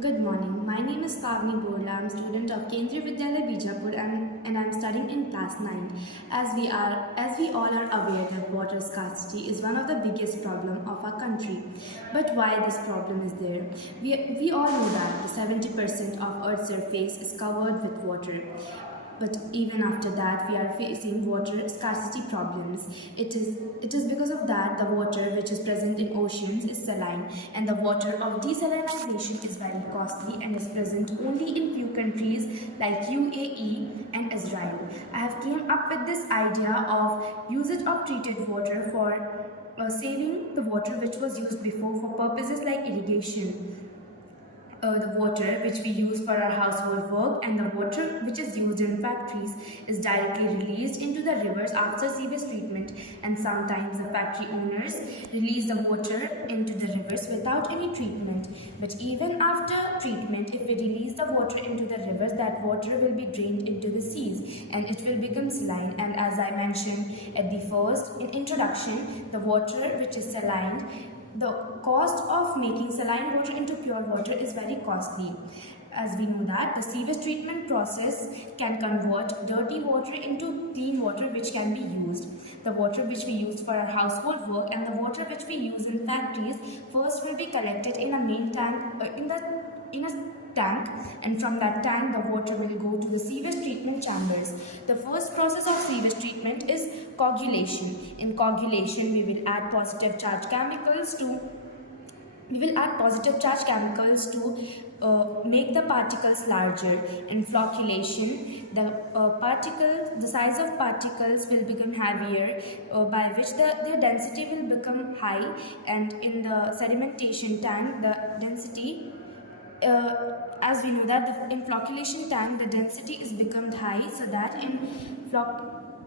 Good morning. My name is Pavni Borla. I'm a student of Kendriya Vidyalaya Bijapur and I'm studying in class 9. As we all are aware that water scarcity is one of the biggest problem of our country. But why this problem is there? We all know that the 70% of Earth's surface is covered with water. But even after that, we are facing water scarcity problems. It is because of that the water which is present in oceans is saline, and the water of desalinization is very costly and is present only in few countries like UAE and Israel. I have came up with this idea of usage of treated water for saving the water which was used before for purposes like irrigation. The water which we use for our household work and the water which is used in factories is directly released into the rivers after sewage treatment, and sometimes the factory owners release the water into the rivers without any treatment. But even after treatment, if we release the water into the rivers, that water will be drained into the seas and it will become saline. And as I mentioned at the first in introduction, the water which is saline, the cost of making saline water into pure water is very costly. As we know that the sewage treatment process can convert dirty water into clean water which can be used. The water which we use for our household work and the water which we use in factories first will be collected in a main tank in a tank, and from that tank the water will go to the sewage treatment chambers. The first process of sewage treatment is coagulation. In coagulation we will add positive charge chemicals to make the particles larger. In flocculation, the size of particles will become heavier, by which their density will become high, and in the sedimentation tank the density, as we know that in flocculation tank the density is become high, so that in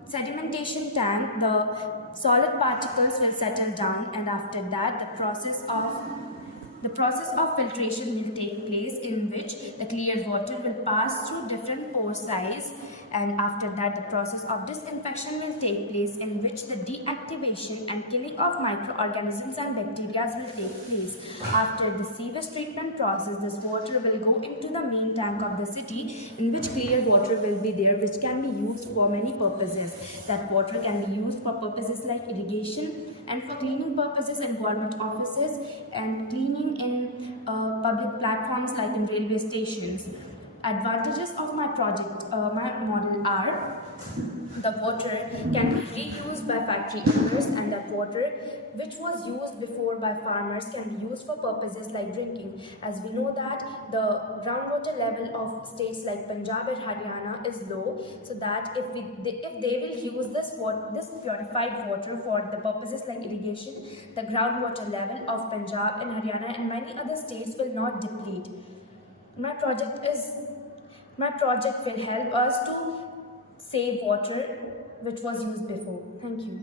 sedimentation tank the solid particles will settle down, and after that the process of filtration will take place, in which the clear water will pass through different pore size, and after that the process of disinfection will take place, in which the deactivation and killing of microorganisms and bacteria will take place. After the sewage treatment process, this water will go into the main tank of the city, in which clear water will be there, which can be used for many purposes. That water can be used for purposes like irrigation and for cleaning purposes in government offices and cleaning in public platforms like in railway stations. Advantages of my model are: the water can be reused by factory owners, and that water which was used before by farmers can be used for purposes like drinking. As we know that the groundwater level of states like Punjab and Haryana is low, so that if they will use this purified water for the purposes like irrigation, the groundwater level of Punjab and Haryana and many other states will not deplete. My project will help us to save water which was used before. Thank you.